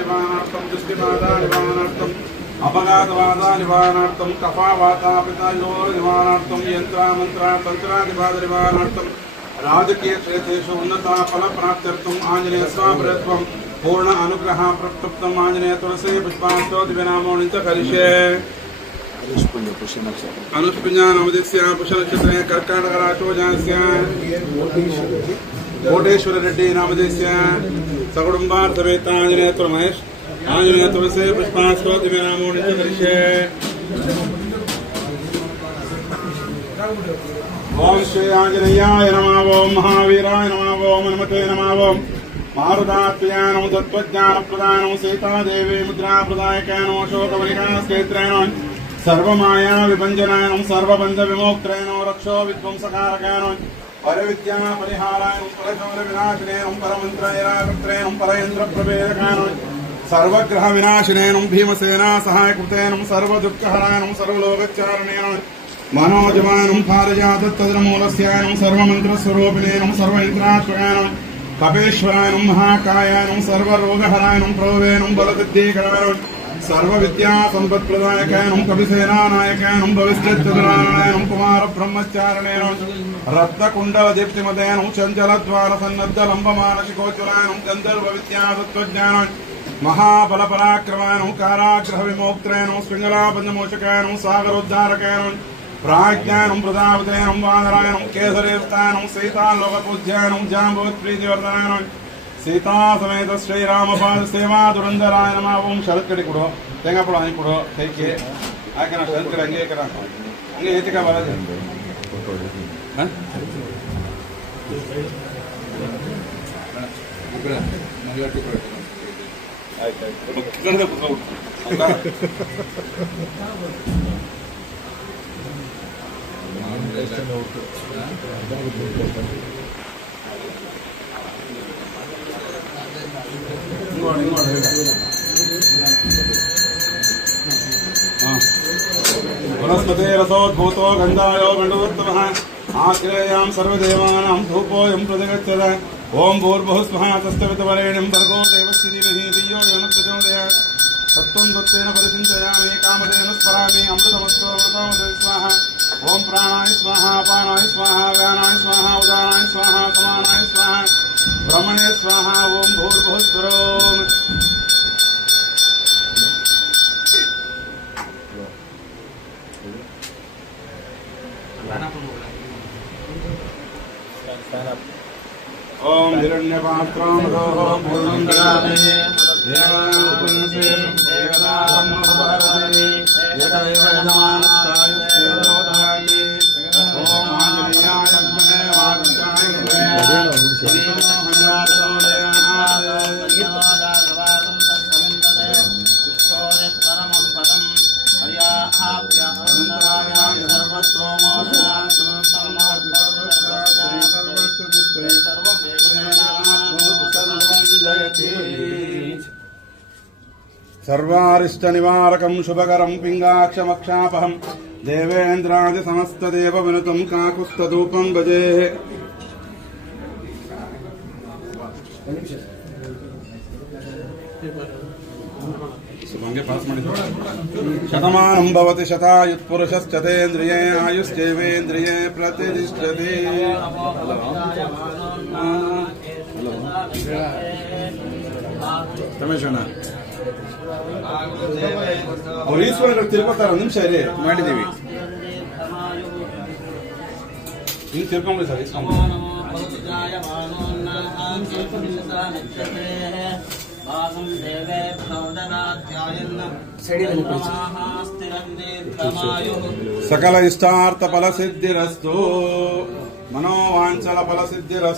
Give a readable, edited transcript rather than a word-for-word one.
निवारणार्थं दृष्टिबाधा निवारणार्थं अपघातबाधा निवारणार्थं कफावातापितायोः निवारणार्थं यन्त्रमन्त्र तन्त्रादिबाधा निवारणार्थं राजकीय क्षेत्रेषु उन्नता फलप्राप्त्यर्थम् आञ्जनेयस्वामित्वं पूर्ण अनुग्रह प्रप्तम् आञ्जनेय तुलसी पुष्पास्तोतिविनामोनि च करिष्ये। अनुष्पुञ्जानवदिस्य पुष्यनक्षत्रे कर्काटकराशोजास्य कोटेश्वर रेड्डी नामदेस्य सकुटुम्बार्थमेत आञ्जनेय महेश आञ्जनेय तुलसी पुष्पास्तोतिविनामोनि च करिष्ये। ओम श्री आंजनेयाय नमः। ओम महावीराय नमः। ओम हनुमते नमः। ओम मारुतात्मजानं तत्त्वज्ञानप्रदानं सीतादेवी मुद्राप्रदायकानं शोकवनिकास्तेत्रेण सर्वमाया विभञ्जनानं सर्वबन्धविमोक्त्रेण रक्षो विध्वंसकारकानं परविद्या परिहारायं परशौर्यविनाशिनेनं परमन्त्रैराकर्त्रेण परेन्द्रप्रभेदकानं सर्वग्रहविनाशिनेनं भीमसेना सहायकृतेनं सर्वदुःखहरायनं सर्वलोकचारणेन मनोजमानं पारिजातत्तद्रमूलस्यानं सर्वमन्त्रस्वरूपिणेनं सर्वयन्त्राश्वयानं कपेश्वरायनं महाकायानं सर्वरोगहरायनं प्रोवेनं बलसिद्धिकरायनं सर्वविद्यासम्पत्प्रदायकायनं कपिसेनानायकायनं भविष्यत्तदनारायणं कुमारब्रह्मचारणेन रत्नकुण्डलदीप्तिमतेनं चञ्चलद्वारसन्नद्धलम्बमानसिकोज्ज्वलायनं गन्धर्वविद्यातत्त्वज्ञानं महाबलपराक्रमायनं काराग्रहविमोक्त्रेण शृङ्गलाबन्धमोचकायनं सागरोद्धारकायनं प्राज्ञानं प्रदावतेनं वानरायणं केसरीस्थानं सीतालोकपूज्यायनं जाम्बवत्प्रीतिवर्धनायनं सीता समेत श्रीरामपाद सेवा दुरंधराय नमः। ओम शरद कड़ी कुड़ो तेंगा पड़ो आई कुड़ो ठीक है आके ना शरद करेंगे करा हंगे ये का बात है हां उकरा मंगला टुकड़ा आಯ್ತು ಕನ್ನಡ ಕೂತ್ಕೋ वनस्पते रसोद्भूतो गन्धायो गण्डवोत्तमः आश्रयां सर्वदेवानां धूपोऽयं प्रतिगच्छति। ओम भूर्भुवः स्वः तस्सवितुर्वरेण्यं भर्गो देवस्य धीमहि धियो यो न प्रचोदयात् तत्त्वं दत्तेन परिचिन्तयामि कामधेन स्मरामि अमृतमस्तु अमृतमस्तु स्वाहा। ओम प्राणाय स्वाहा अपानाय स्वाहा व्यानाय स्वाहा उदानाय स्वाहा समानाय स्वाहा ब्रह्मणे स्वाहा। ओम भूर्भुवः स्वः ओम हिरण्यपात्रं दोः पूर्णं ददामि देवानां देवतामनुभारते यतैव यजमानस्तायुस्तेजोधायि। ओम आञ्जनेयाय नमः वाक्याय सर्वारिष्ट निवारकं शुभकरं पिंगाक्षमक्षापहं देवेन्द्रादि समस्तदेव विनुतं काकुत्स्थधूपं भजे। शतमानं भवति शतायुत्पुरुषश्चतेन्द्रिये आयुश्चैवेन्द्रिये प्रतिष्ठति। ರಮೇಶಣ್ಣ ಈಶ್ವರ ತಿರ್ಕೋತಾರ ಒಂದು ನಿಮಿಷ ಇರಿ ಮಾಡಿದ್ದೀವಿ ಹಿಂಗೆ ತಿರ್ಕೊಂಡ್ರಿ ಸರ್ सकल इष्टार्थ फल सिद्धिरस्तु मनोवांचल फल सिद्धिरस्तु।